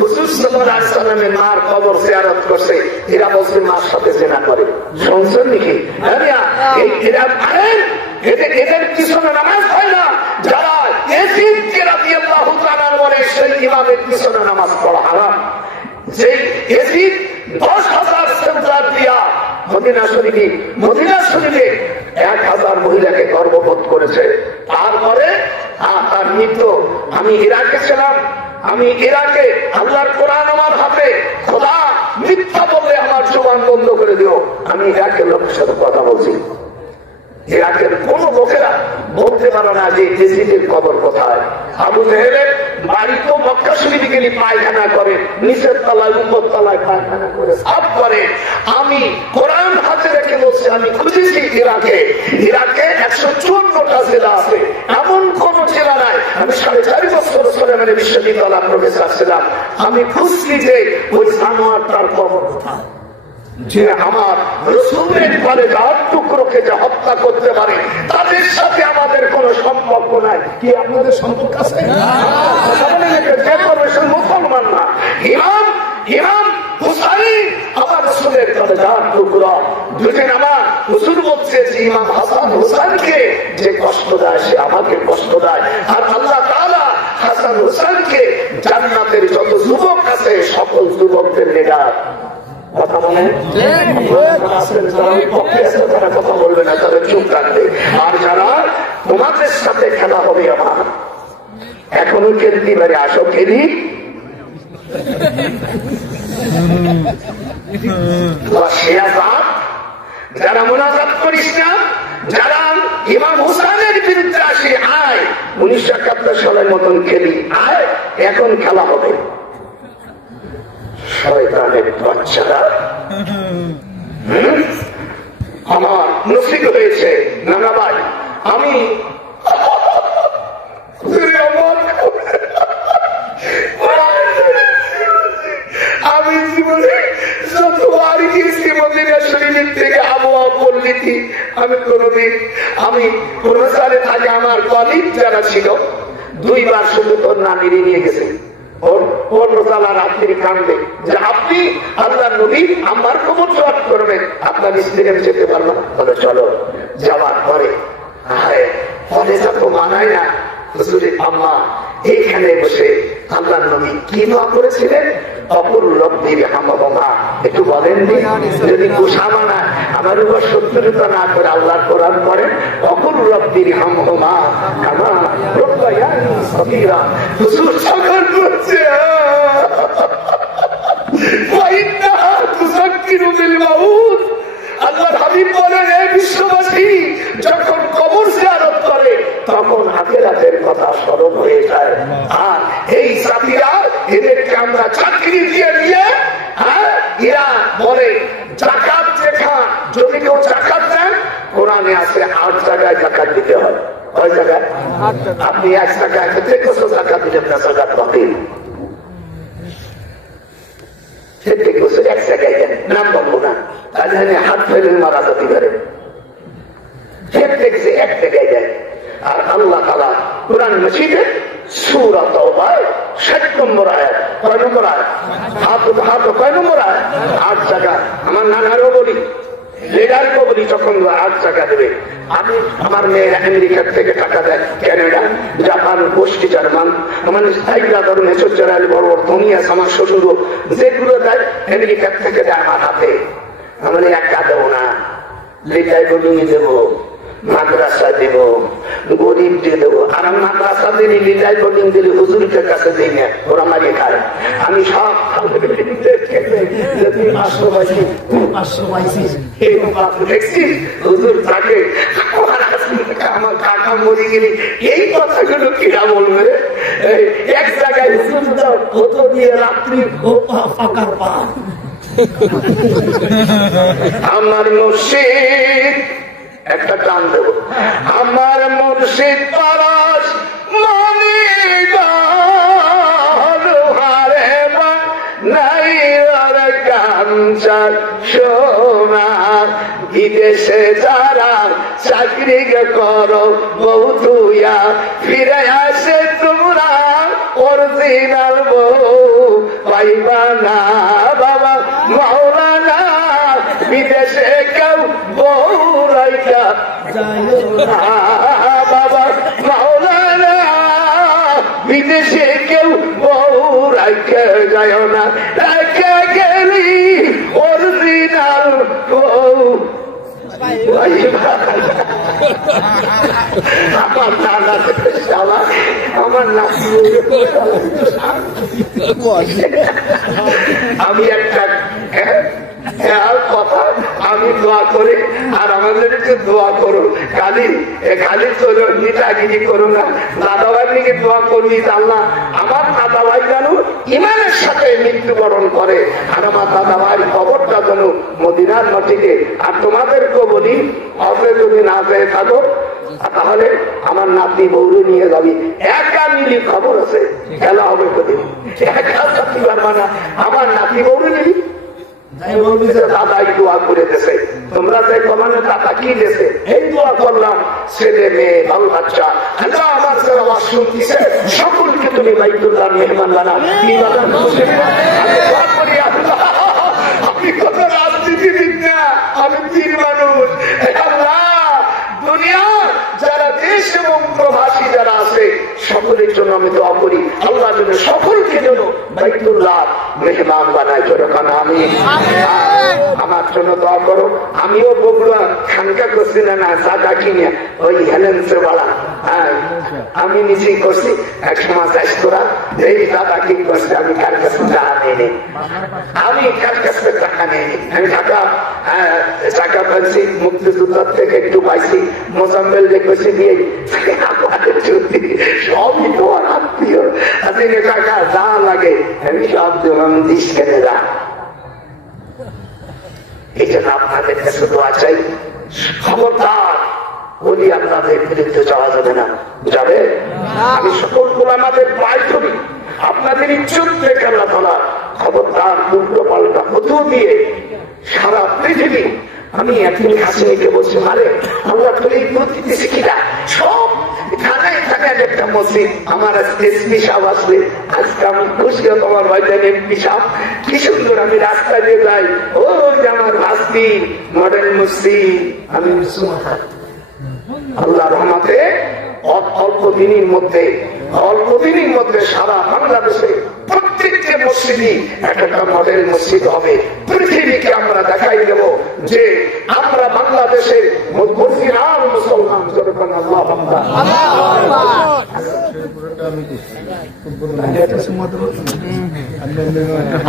হুজুর সাল্লাল্লাহু আলাইহি ওয়াসাল্লামের মার কবর জিয়ারত করছে, এরা বলছে মার সাথে জিনা করে। শুনছেন নাকি? এরা মানেন এদের পিছনে নামাজ হয় না। যারা ইয়াজিদকে রাদিয়াল্লাহু তাআলা বলে সেই ইমামের পিছনে নামাজ পড়া হারাম। যে ইয়াজিদ 10,000 সেজদা দিয়া মদিনা শরীফে 1000 মহিলাকে গর্ভপাত করেছে। তারপরে তার মৃত্যু। আমি ইরাকে ছিলাম, আমি ইরাকে আল্লাহর কোরআন আমার হাতে, খোদা মিথ্যা বললে আমার জবান বন্ধ করে দিও। আমি ইরাকের লোকের সাথে কথা বলছি। ইরাকের কোন লোকেরা বলতে পারে না যে ইয়াজিদের কবর কোথায়। আবু জেহেলের বাড়ি তো মক্কা শরীফে গেলে পায়খানা করে, নিচের তলায় উপর তলায় পায়খানা করে সাফ করে। আমি কোরআন হাতে রেখে বলছি, আমি খুঁজেছি ইরাকে 154টা জেলা আছে, এমন কোন জেলা নাই। আমি 4.5 বছর সুলেমানি বিশ্ববিদ্যালয় প্রফেসর ছিলাম। আমি খুঁজছি যে ওই জানোয়ারটার কবর কোথায়, যে আমার রাসূলের কলেজার টুকরোকে যে হত্যা করতে পারে তাদের সাথে আমাদের কোন সম্পর্ক নাই। কি আপনাদের সম্পর্ক আছে? মুসলমান না। ইমাম হুসাইন আমার রাসূলের কলেজার টুকরো। দুজন আমার হুজুর বলছে যে ইমাম হাসান হুসাইনকে যে কষ্ট দেয় সে আমাকে কষ্ট দেয়। আর আল্লাহ তাআলা হাসান হুসাইনকে জান্নাতের যত যুবক আছে সকল যুবকদের লিডার। কথা বলেন, তারা কথা বলবে না, তাদের চুপ রাখবে। আর যারা তোমাদের সাথে খেলা হবে আমার, এখনো খেলতে পারে, আসো খেলি। যারা মুনাজাত করিস না, যারা ইমাম হুসাইনের বিরুদ্ধে আসি, আয় 1971 সালের মতন খেলি, আয় এখন খেলা হবে। শয়তানের বাচ্চারা আমার নসিব হয়েছে। নানা ভাই, আমি জীবনে যতবার গিয়েছি মদিনা শরীফের থেকে আবহাওয়া পল্লীতি, আমি কোনদিন আমি প্রচারে থাকে আমার কলিগ যারা ছিল 2 বার শুধু তোর নানিরে নিয়ে গেছে। কান্দে যে আপনি আল্লাহ নবী আমার খবর জবাব করবেন, আপনার স্ত্রী যেতে পারলাম। বলে চলো। যাওয়ার পরে পরে যা তো মানায় না, হুজুরের আম্মা এইখানে বসে আল্লাহ নবী কি দোয়া করেছিলেন? অপর রব্বির হামহুমা, একটু বলেন যদি গোসা মানায় আমার উপর শত্রুতা না করে আল্লাহর কোরআন পড়েন, অপর রব্বির হামহুমা কামা রাব্বায়ানি সগীরা। হুজুর সকল করছে ওয়াইন্নাহা তুযাক্কিরু বিল মাউত। আল্লাহর হাবিব বলেন, এই বিশ্ববাসী যখন কবর জিয়ারত করে তখন আখিরাতের কথা স্মরণ হয়ে যায়। আর এই জাতিরা, এদেরকে আমরা চাকরি দিয়ে নিয়ে এরা বলে যাকাত দেখা, যদি কেউ যাকাত দেন কোরআনে আছে 8 জায়গায় যাকাত দিতে হয়। কয় জায়গায়? আপনি 1 জায়গায় দেখেছো যাকাত দিলেন না, যাকাত বাতিল। এক জায়গায় দেন, নাম বলবো না, তাহলে হাত ফেলে মারা যেতে পারে। এক জায়গায় দেন। আর আল্লাহ তাআলা কুরআন মজিদে সূরা তাওবায় 60 নম্বর আয়াত, কয় নম্বর আয়াত? হাত কয় নম্বর আয়াত? 8 জায়গা। আমার নানারও বলি, লেডারকেও বলি, যখন 8 জায়গা দেবে। আমি আমার মেয়ে আমেরিকার থেকে টাকা দেয়, ক্যানাডা, জাপান, গোষ্ঠী, জার্মান, আমার বড় বড় ধনী আছে, আমার শ্বশুর, যেগুলো দেয় আমেরিকার থেকে দেয় আমার হাতে। আমার একা দেবো না, লেটাই বলি দেবো, মাদ্রাসা দেব, গরিব দিয়ে দেবো। আর আমি মাদ্রাসা দিলি, লিটাই বোর্ডিং দিলি, হুজুরের কাছে দিই না, ওরা মারিয়ে খায়। আমি সব হুজুর থাকে, আমার কাকা মরে গেলি, এই কথাগুলো কিরা বলবে? এক জায়গায় হুজুর হতো দিয়ে রাত্রি ফাঁকা পা। আমার মুর্শিদ, একটা টান দেব, আমার মুর্শিদ পরশ মনি হারে নাই কাঞ্চার সোনা। বিদেশে যারা চাকরি করো বউ তুইয়া, ফিরে আসে তোমরা অরিজিনাল বউ পাইবা না বাবা মাওলানা, বিদেশে কেউ বউ রাইখা বাবা মাওলানা, বিদেশে কেউ বউ রাইখা যায় না, রাইখা গেলি অরিজিনাল বউ আমার নানা আমার নাতি। আমি একটা কথা আমি দোয়া করি, আর আমাদেরকে দোয়া করো। খালি চলো নিতাগিরি করো না, দাদা ভাই নিকে দোয়া করবি আল্লাহ আমার দাদা ভাই যেন ইমানের সাথে মৃত্যুবরণ করে, আর আমার দাদা ভাই খবরটা যেন মদিনার মাটিতে। আর তোমাদেরকেও বলি, অপরে যদি না যেয়ে থাকো তাহলে আমার নাতি বৌরে নিয়ে যাবি, একা মিলি খবর আছে খেলা হবে প্রতিদিন, একা থাকতে পারবা না, আমার নাতি বৌরে নিবি। দাদাই দোয়া করে দেশে, তোমরা যে কমানে দাদা কি দেশে এই দোয়া করলাম, ছেলে মেয়ে বাল বাচ্চা আল্লাহ আমার আওয়াজ শুনতেছে সকলকে তুমি বাইতুল্লাহর মেহমান বানাও। আমি দোয়া করি আল্লাহ, আমি কত রাজনীতিবিদ না, আমি পীর মানুষ। আল্লাহ দুনিয়ার যারা দেশ এবং প্রবাসী যারা আছে সকলের জন্য আমি দোয়া করি, আল্লাহ যেন সকলকে যেন বাইতুল্লাহ মেহমান বানায়। যখন আমি আমার জন্য দোয়া করো। আমিও বগুড়া খানকা করছি না সাদা কিনে ওই হেলেন্সের বাড়া, হ্যাঁ আমি নিজেই করছি। এক সময় চাষ করা এই দাদা কি করছে, আমি কার কাছে টাকা নিয়ে আমি কার কাছে টাকা নিয়ে আমি টাকা পাইছি মুক্তিযোদ্ধার থেকে একটু পাইছি, মোজাম্বেল দেখেছি দিয়ে সবই তোমার আত্মীয় আপনি টাকা যা লাগে আমি সব দিলাম, দিস কেনে যা। এই জন্য আপনাদের কাছে দোয়া চাই, খবরদার বলি আপনাদের বিরুদ্ধে যাওয়া যাবে না, যাবে। আমি সকল আমাদের পাই করি আপনাদের ইজ্জত থেকে আল্লাহ তাআলা খবরদার উল্টো পাল্টা ফতোয়া দিয়ে সারা পৃথিবী। আমি একদিন হাসিনীকে বলছি, মারে আমরা তো এই প্রতিটি শিখিরা সব থানায় থানায় একটা মসজিদ, আমার আজকে এসপি সাহেব আসলে আজকে আমি খুশি তোমার ভাইজান এমপি সাহেব কি সুন্দর। আমি রাস্তা দিয়ে যাই, ও যে আমার ভাস্তি মডেল মসজিদ, আমি আল্লাহ রহমতে অল্প দিনের মধ্যে সারা বাংলাদেশে প্রত্যেকটা মসজিদই একটা মডেল মসজিদ হবে। পৃথিবীকে আমরা দেখাই দেব যে আমরা বাংলাদেশের মুসলমান মুসলমান।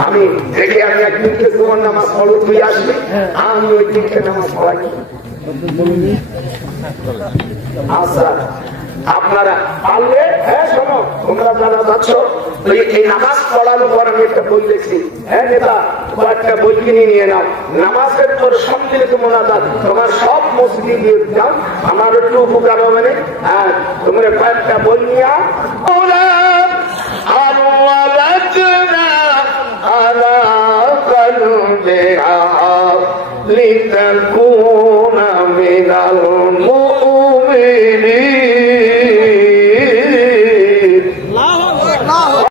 আমি দেখে আমি একদিনকে তোমার নামাজ পড়ো, তুই আসবি, আমি ওই দিনকে নামাজ পড়াই। আচ্ছা আপনারা পারলে, হ্যাঁ শোনো তোমরা যারা যাচ্ছ এই নামাজ পড়ানোর পর আমি একটা বই দেখছি, হ্যাঁ নেতা একটা বই কিনে নিয়ে নাও, নামাজের পর সম্মিলিত মোনাজাত তোমার সব মসজিদে দিয়ে যাও, আমার একটু উপকার হবে না। হ্যাঁ তোমরা কয়েকটা বই নিয়ে لتكون من المؤمنين